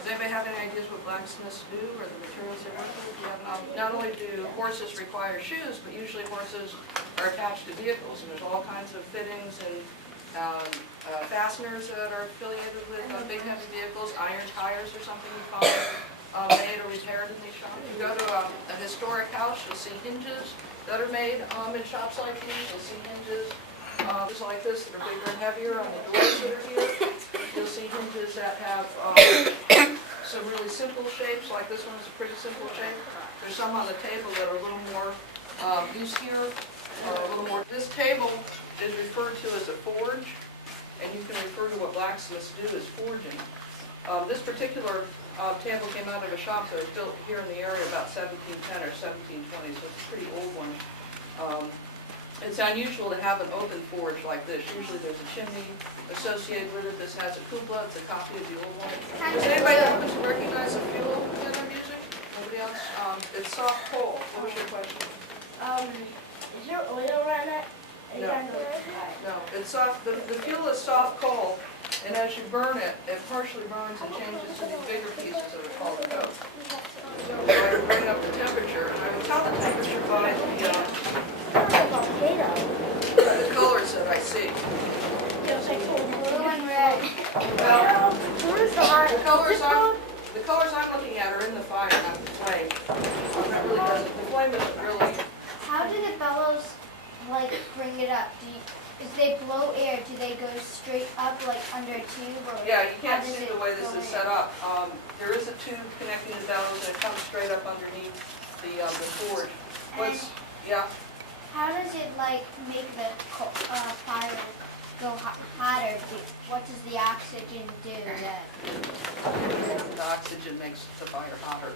Does anybody have any ideas what blacksmiths do or the materials they work with? Not only do horses require shoes, but usually horses are attached to vehicles, and there's all kinds of fittings and fasteners that are affiliated with big heavy vehicles. Iron tires or something you find made or repaired in these shops. You go to a historic house, you'll see hinges that are made in shops like these. You'll see hinges just like this that are bigger and heavier on the doors that are here. You'll see hinges that have some really simple shapes, like this one is a pretty simple shape. There's some on the table that are a little more loosier, a little more. This table is referred to as a forge, and you can refer to what blacksmiths do as forging. This particular table came out of a shop that was built here in the area about 1710 or 1720, so it's a pretty old one. It's unusual to have an open forge like this. Usually there's a chimney associated with it. This has a kubla. It's a copy of the old one. Does anybody happen to recognize the fuel in their music? Nobody else? It's soft coal. What was your question? Is there oil around that? No. No. It's soft. The fuel is soft coal, and as you burn it, it partially burns and changes to these bigger pieces that are called coke. So I bring up the temperature, and I will tell the temperature by the colors that I see. Blue and red. Well, the colors I'm looking at are in the fire, not the flame. The flame isn't really. How do the bellows bring it up? If they blow air, do they go straight up under a tube? Or yeah, you can't see the way this is set up. There is a tube connecting the bellows, and it comes straight up underneath the forge. Yeah. How does it make the fire go hotter? What does the oxygen do then? The oxygen makes the fire hotter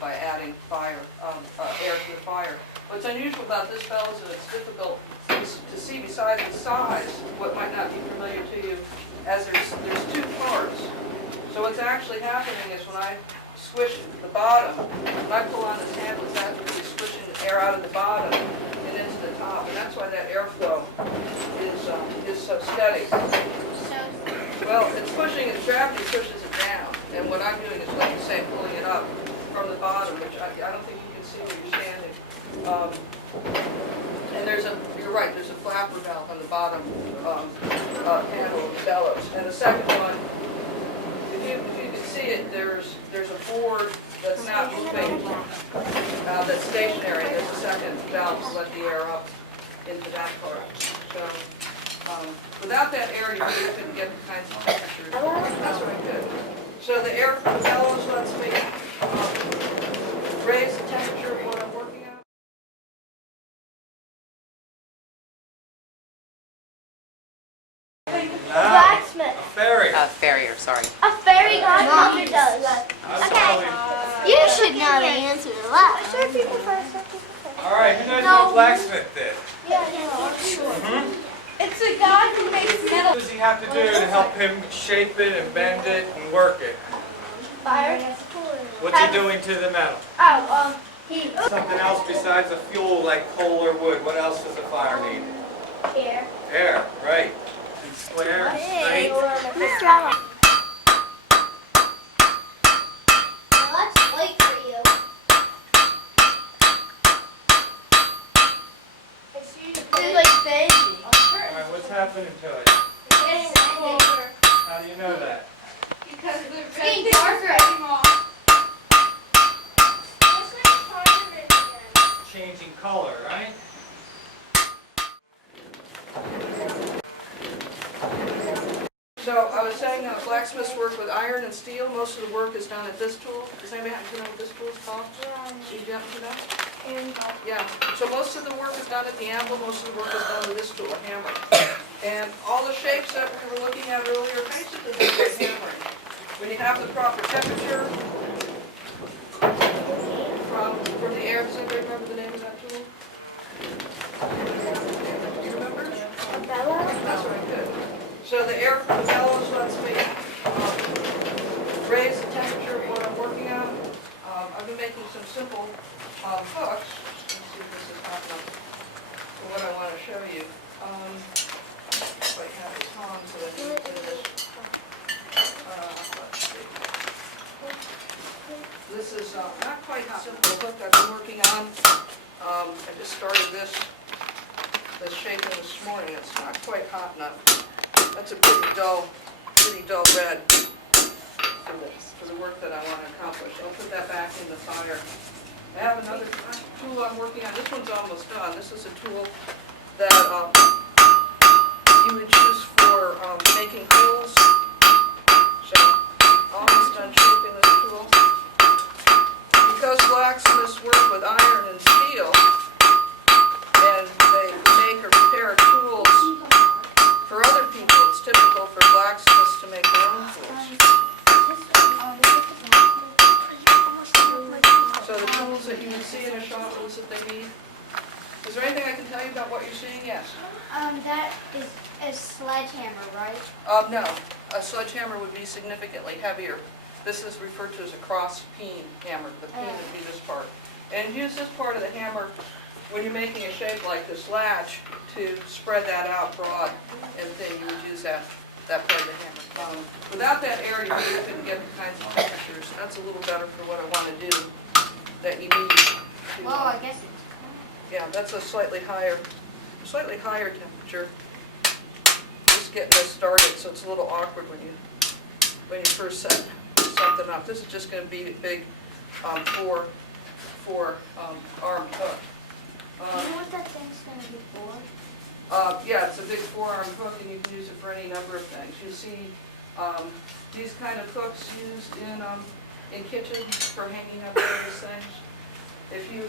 by adding air to the fire. What's unusual about this bellows is it's difficult to see besides the size, what might not be familiar to you, as there's two parts. So what's actually happening is when I squish the bottom, when I pull on this handle, it's actually squishing the air out of the bottom and into the top, and that's why that airflow is so steady. Well, it's pushing, its gravity pushes it down, and what I'm doing is, like you say, pulling it up from the bottom, which I don't think you can see where you're standing. And you're right, there's a flapper valve on the bottom handle of the bellows. And the second one, if you can see it, there's a board that's not moving, that's stationary. There's a second valve to let the air up into that part. So without that air, you really couldn't get the kinds of temperatures. That's what I did. So the air from the bellows lets me raise the temperature of what I'm working at. Blacksmith. Ferry. Farrier, sorry. A fairy godmother does. Okay. You should know the answer to that. Sure, people first. All right, who knows what a blacksmith did? Yeah, It's a guy who makes metal. What does he have to do to help him shape it and bend it and work it? Fire. What's he doing to the metal? Heat. Something else besides a fuel like coal or wood. What else does a fire need? Air. Air, right. And square, straight. Let's wait for you. It's like Benji. All right, what's happening to it? How do you know that? Because the red darker. Changing color, right? So I was saying blacksmiths work with iron and steel. Most of the work is done at this tool. Does anybody happen to know what this tool is called? Do you happen to know? Yeah. So most of the work is done at the anvil. Most of the work is done with this tool, a hammer. And all the shapes that we were looking at earlier basically do with hammering. When you have the proper temperature from the air, does anybody remember the name of hooks. Let's see if this is hot enough for what I want to show you. Quite have it on so that you can do this. Let's see. This is not quite a simple hook I've been working on. I just started this shaping this morning. It's not quite hot enough. That's a pretty dull red for the work that I want to accomplish. I'll put that back in the fire. I have another tool I'm working on. This one's almost done. This is a tool that you would use for making tools. So, almost done shaping this tool. Because blacksmiths work with iron and steel, and they make or repair tools for other people, it's typical for blacksmiths to make their own tools. So the tools that you would see in a shop, tools that they need. Is there anything I can tell you about what you're seeing? Yes. That is a sledgehammer, right? No. A sledgehammer would be significantly heavier. This is referred to as a cross peen hammer. The peen would be this part. And use this part of the hammer when you're making a shape like this latch to spread that out broad and thin. You would use that part of the hammer. Without that area, you couldn't get the kinds of temperatures. That's a little better for what I want to do that you need. Well, I guess it's Yeah, that's a slightly higher temperature. Just getting this started, so it's a little awkward when you first set something up. This is just going to be a big four armed hook. you know what that thing's going to be for? Yeah, it's a big 4-armed hook, and you can use it for any number of things. You see these kind of hooks used in kitchens for hanging up various things. If you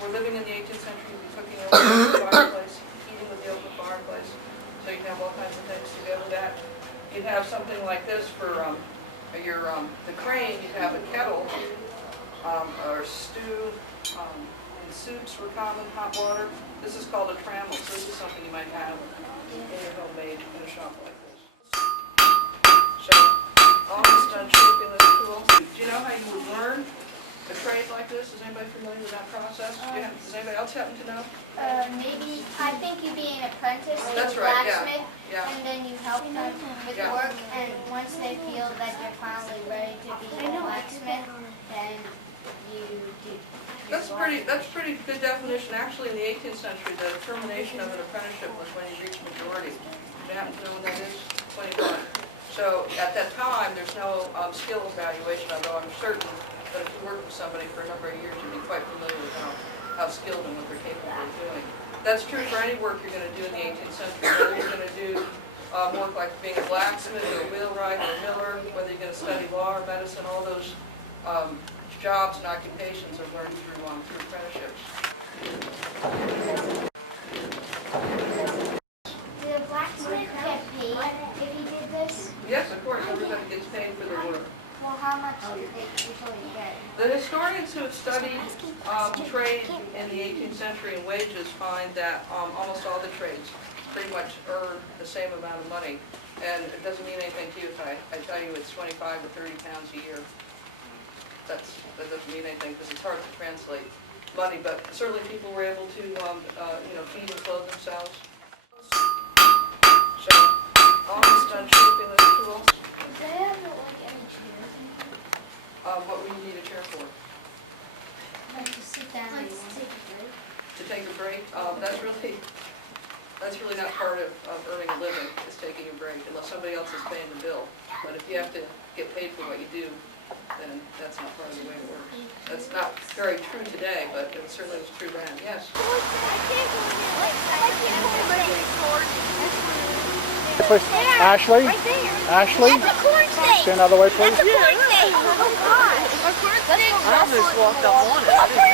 were living in the 18th century, you'd be cooking over the fireplace, eating with the open fireplace, so you can have all kinds of things to go with that. You'd have something like this for the crane. You'd have a kettle or stew. And soups were common, hot water. This is called a trammel, so this is something you might have in your homemade in a shop like this. So, almost done shaping this tool. Do you know how you would learn a trade like this? Is anybody familiar with that process? Does anybody else happen to know? Maybe, I think you'd be an apprentice to That's a right, blacksmith, yeah. and then you help them with Yeah. work, and once they feel that you're finally ready to be a blacksmith, then you do. That's pretty good definition. Actually, in the 18th century, the termination of an apprenticeship was when you reached majority. Do you happen to know when that is? 21. So at that time, there's no skill evaluation, although I'm certain that if you work with somebody for a number of years, you'd be quite familiar with how skilled and what they're capable of doing. That's true for any work you're going to do in the 18th century. Whether you're going to do work like being a blacksmith or a wheelwright or a miller, whether you're going to study law or medicine, all those jobs and occupations are learned through apprenticeships. Did a blacksmith get paid if he did this? Yes, of course, everybody gets paid for their work. Well, how much did they usually get? The historians who have studied trade in the 18th century and wages find that almost all the trades pretty much earn the same amount of money. And it doesn't mean anything to you if I tell you it's 25 to 30 pounds a year. That doesn't mean anything because it's hard to translate money, but certainly people were able to feed and clothe themselves. So, almost done shaping this tool. Did they have any chairs? What would you need a chair for? Like to sit down and take a break? To take a break? That's really not part of earning a living, is taking a break, unless somebody else is paying the bill. But if you have to get paid for what you do, then that's not part of the way it works. That's not very true today, but it certainly was true then. Yes? Please, Ashley? Ashley? Stand out of the way, please. That's a corn snake. Oh gosh. A corn snake. I almost walked up on it.